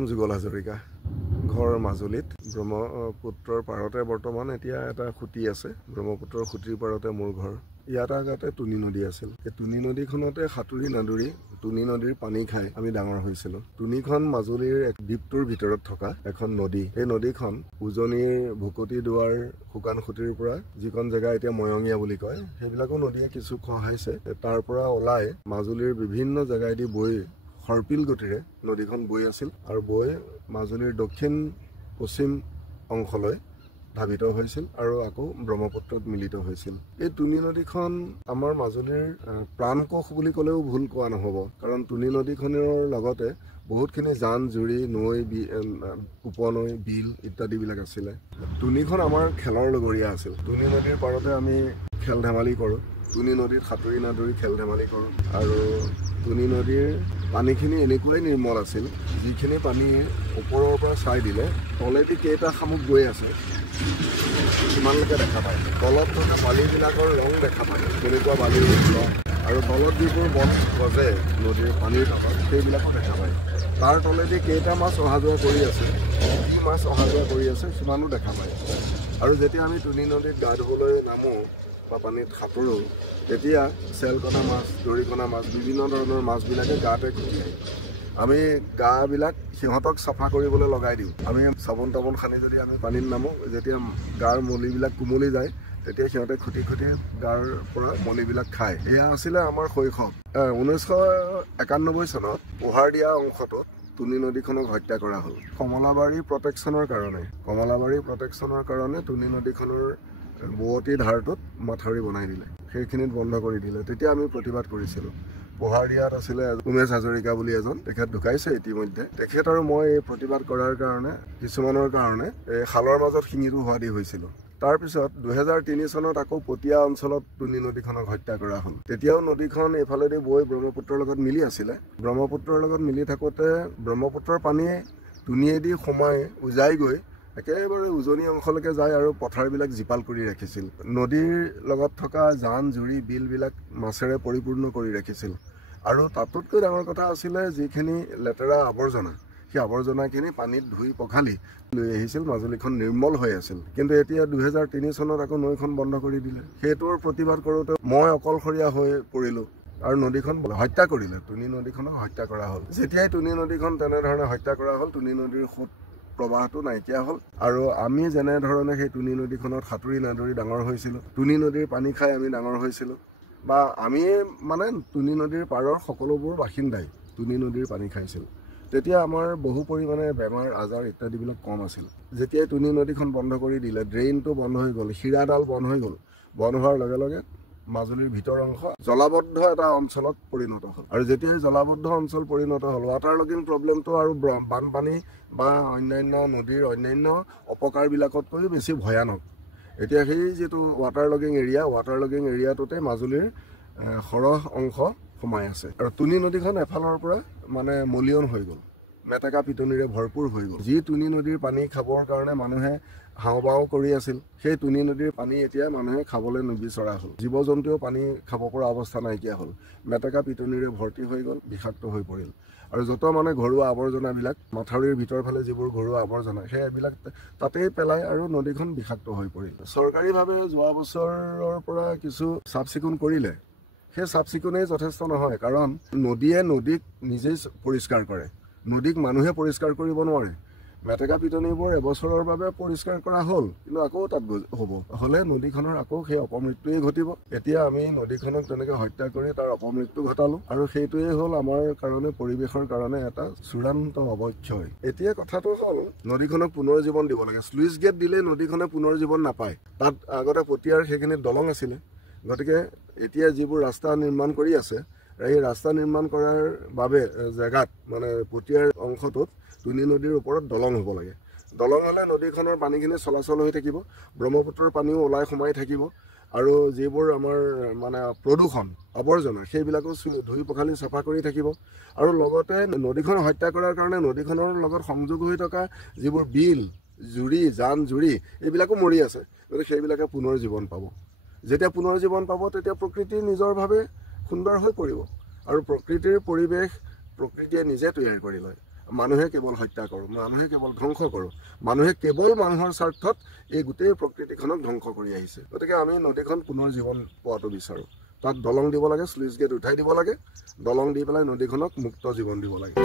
নাম যুগল হাজৰিকা ঘৰ মাজুলীত ব্ৰহ্মপুত্ৰৰ পাৰতে বৰ্তমান এতিয়া এটা খুঁটি আছে ব্ৰহ্মপুত্ৰৰ খুঁটিৰ পাৰতে মোৰ ঘৰ ইয়াত আগতে তুনি নদী আছিল এই তুনি নদীখনতে সাঁতুৰি নাদুৰি তুনি নদীৰ পানী খাই আমি ডাঙৰ হৈছিলো তুনিখন মাজুলীৰ এক দ্বীপটোৰ ভিতৰত থকা এখন নদী এই নদীখন উজনিৰ ভুকতি দুৱাৰ শুকান খুঁটিৰ পৰা যিখন জেগা এতিয়া ময়ঙীয়া বুলি কয় সেইবিলাকো নদীয়ে কিছু খহাইছে তাৰ পৰা ওলাই মাজুলীৰ বিভিন্ন জেগাইদি বৈ হৰপিল গতিৰে নদীখন বৈ আছিল আৰু বৈ মাজুলীৰ দক্ষিণ পশ্চিম অংশলৈ ধাবিত হৈছিল আৰু আকৌ ব্ৰহ্মপুত্ৰত মিলিত হৈছিল এই তুনি নদীখন আমাৰ মাজুলীৰ প্ৰাণকোষ বুলি ক'লেও ভুল কোৱা নহ'ব কাৰণ তুনি নদীখনৰ লগতে বহুতখিনি জান জুৰি নৈ উপনৈ বিল ইত্যাদিবিলাক আছিলে তুনিখন আমাৰ খেলৰ লগৰীয়া আছিল তুনি নদীৰ পাৰতে আমি খেল ধেমালি কৰোঁ তুনি নদীত সাঁতুৰি নাদুৰি খেল ধেমালি কৰোঁ আৰু তুনি নদীৰ পানীখিনি এনেকুৱাই নিৰ্মল আছিল যিখিনি পানী ওপৰৰ পৰা চাই দিলে তলেদি কেইটা শামুক গৈ আছে সিমানলৈকে দেখা পায় তলত থকা বালিবিলাকৰ ৰং দেখা পায় তেনেকুৱা বালিৰ ৰং আৰু তলত যিবোৰ বন গজে নদীৰ পানীৰ তলত সেইবিলাকো দেখা পায় তাৰ তলেদি কেইটা মাছ অহা যোৱা কৰি আছে কি মাছ অহা যোৱা কৰি আছে সিমানো দেখা পায় আৰু যেতিয়া আমি তুনি নদীত গা ধুবলৈ নামোঁ বা পানীত সাঁতোৰোঁ তেতিয়া চেলকণা মাছ দৰিকণা মাছ বিভিন্ন ধৰণৰ মাছবিলাকে গাতে খুটিয়ায় আমি গাবিলাক সিহঁতক চাফা কৰিবলৈ লগাই দিওঁ আমি চাবোন তাবোন সানি যদি আমি পানীত নামোঁ যেতিয়া গাৰ মলিবিলাক কোমলি যায় তেতিয়া সিহঁতে খুটি খুটি গাৰ পৰা মলিবিলাক খায় এয়া আছিলে আমাৰ শৈশৱ 1991 চনত পোহাৰ দিয়া অংশটোত তুনি নদীখনক হত্যা কৰা হ'ল কমলাবাৰী প্ৰটেকশ্যনৰ কাৰণে তুনি নদীখনৰ বোৱতী ধাৰটোত মাথাউৰি বনাই দিলে সেইখিনিত বন্ধ কৰি দিলে তেতিয়া আমি প্ৰতিবাদ কৰিছিলোঁ পোহাৰীয়াত আছিলে উমেশ হাজৰিকা বুলি এজন তেখেত ঢুকাইছে ইতিমধ্যে তেখেত আৰু মই এই প্ৰতিবাদ কৰাৰ কাৰণে কিছুমানৰ কাৰণে এই খালৰ মাজত শিঙিটো হোৱাদি হৈছিলোঁ তাৰপিছত 2003 চনত আকৌ পতিয়া অঞ্চলত তুনি নদীখনক হত্যা কৰা হ'ল তেতিয়াও নদীখন এইফালেদি বৈ ব্ৰহ্মপুত্ৰৰ লগত মিলি আছিলে ব্ৰহ্মপুত্ৰৰ লগত মিলি থাকোঁতে ব্ৰহ্মপুত্ৰৰ পানীয়ে তুনিয়েদি সোমাই উজাই গৈ একেবাৰে উজনি অংশলৈকে যায় আৰু পথাৰবিলাক জীপাল কৰি ৰাখিছিল নদীৰ লগত থকা জান জুৰি বিলবিলাক মাছেৰে পৰিপূৰ্ণ কৰি ৰাখিছিল আৰু তাতোতকৈ ডাঙৰ কথা আছিলে যিখিনি লেতেৰা আৱৰ্জনা সেই আৱৰ্জনাখিনি পানীত ধুই পখালি লৈ আহিছিল মাজুলীখন নিৰ্মল হৈ আছিল কিন্তু এতিয়া 2003 চনত আকৌ নৈখন বন্ধ কৰি দিলে সেইটোৰ প্ৰতিবাদ কৰোঁতে মই অকলশৰীয়া হৈ পৰিলোঁ আৰু নদীখন হত্যা কৰিলে তুনি নদীখনক হত্যা কৰা হ'ল যেতিয়াই তুনি নদীখন তেনেধৰণে হত্যা কৰা হ'ল তুনি নদীৰ সোঁত প্ৰবাহটো নাইকিয়া হ'ল আৰু আমি যেনেধৰণে সেই তুনি নদীখনত সাঁতুৰি নাদুৰি ডাঙৰ হৈছিলোঁ তুনি নদীৰ পানী খাই আমি ডাঙৰ হৈছিলোঁ বা আমি মানে তুনি নদীৰ পাৰৰ সকলোবোৰ বাসিন্দাই তুনি নদীৰ পানী খাইছিল তেতিয়া আমাৰ বহু পৰিমাণে বেমাৰ আজাৰ ইত্যাদিবিলাক কম আছিল যেতিয়াই তুনি নদীখন বন্ধ কৰি দিলে ড্ৰেইনটো বন্ধ হৈ গ'ল শিৰাডাল বন্ধ হৈ গ'ল বন্ধ হোৱাৰ লগে লগে মাজুলীৰ ভিতৰ অংশ জলাবদ্ধ এটা অঞ্চলত পৰিণত হ'ল আৰু যেতিয়াই জলাবদ্ধ অঞ্চল পৰিণত হ'ল ৱাটাৰ লগিং প্ৰব্লেমটো আৰু বানপানী বা অন্যান্য নদীৰ অন্যান্য অপকাৰবিলাকতকৈ বেছি ভয়ানক এতিয়া সেই যিটো ৱাটাৰ লগিং এৰিয়াটোতে মাজুলীৰ সৰহ অংশ সোমাই আছে আৰু তুনি নদীখন এফালৰ পৰা মানে মলিয়ন হৈ গ'ল মেটেকা পিটনিৰে ভৰপূৰ হৈ গ'ল যি তুনি নদীৰ পানী খাবৰ কাৰণে মানুহে হাওঁবাও কৰি আছিল সেই তুনি নদীৰ পানী এতিয়া মানুহে খাবলৈ নিবিচৰা হ'ল জীৱ জন্তুৱেও পানী খাব পৰা অৱস্থা নাইকিয়া হ'ল মেটেকা পিটনিৰে ভৰ্তি হৈ গ'ল বিষাক্ত হৈ পৰিল আৰু যত মানে ঘৰুৱা আৱৰ্জনাবিলাক মাথাউৰিৰ ভিতৰ ফালে যিবোৰ ঘৰুৱা আৱৰ্জনা সেইবিলাক তাতেই পেলাই আৰু নদীখন বিষাক্ত হৈ পৰিল চৰকাৰীভাৱে যোৱা বছৰৰ পৰা কিছু চাফ চিকুণ কৰিলে সেই চাফ চিকুণেই যথেষ্ট নহয় কাৰণ নদীয়ে নদীক নিজেই পৰিষ্কাৰ কৰে নদীক মানুহে পৰিষ্কাৰ কৰিব নোৱাৰে মেটেকা পিটনিবোৰ এবছৰৰ বাবে পৰিষ্কাৰ কৰা হ'ল কিন্তু আকৌ তাত হ'লে নদীখনৰ আকৌ সেই অপমৃত্যুৱে ঘটিব এতিয়া আমি নদীখনক তেনেকৈ হত্যা কৰি তাৰ অপমৃত্যু ঘটালোঁ আৰু সেইটোৱে হ'ল আমাৰ কাৰণে পৰিৱেশৰ কাৰণে এটা চূড়ান্ত অৱক্ষয় এতিয়া কথাটো হ'ল নদীখনক পুনৰ জীৱন দিব লাগে স্লুইচ গেট দিলে নদীখনে পুনৰ জীৱন নাপায় তাত আগতে পতিয়াৰ সেইখিনিত দলং আছিলে গতিকে এতিয়া যিবোৰ ৰাস্তা নিৰ্মাণ কৰি আছে এই ৰাস্তা নিৰ্মাণ কৰাৰ বাবে জেগাত মানে পতিয়াৰ অংশটোত তুনি নদীৰ ওপৰত দলং হ'ব লাগে দলং হ'লে নদীখনৰ পানীখিনি চলাচল হৈ থাকিব ব্ৰহ্মপুত্ৰৰ পানীও ওলাই সোমাই থাকিব আৰু যিবোৰ আমাৰ মানে প্ৰদূষণ আৱৰ্জনা সেইবিলাকো ধুই পখালি চাফা কৰি থাকিব আৰু লগতে নদীখন হত্যা কৰাৰ কাৰণে নদীখনৰ লগত সংযোগ হৈ থকা যিবোৰ বিল জুৰি জান জুৰি এইবিলাকো মৰি আছে গতিকে সেইবিলাকে পুনৰ জীৱন পাব যেতিয়া পুনৰ জীৱন পাব তেতিয়া প্ৰকৃতি নিজৰভাৱে সুন্দৰ হৈ পৰিব আৰু প্ৰকৃতিৰ পৰিৱেশ প্ৰকৃতিয়ে নিজে তৈয়াৰ কৰি লয় মানুহে কেৱল হত্যা কৰোঁ, মানুহে কেৱল ধ্বংস কৰোঁ, মানুহে কেৱল মানুহৰ স্বাৰ্থত এই গোটেই প্ৰকৃতিখনক ধ্বংস কৰি আহিছে। গতিকে আমি নদীখন পুনৰ জীৱন পোৱাটো বিচাৰোঁ। তাত দলং দিব লাগে, স্লুইচ গেট উঠাই দিব লাগে, দলং দি পেলাই নদীখনক মুক্ত জীৱন দিব লাগে।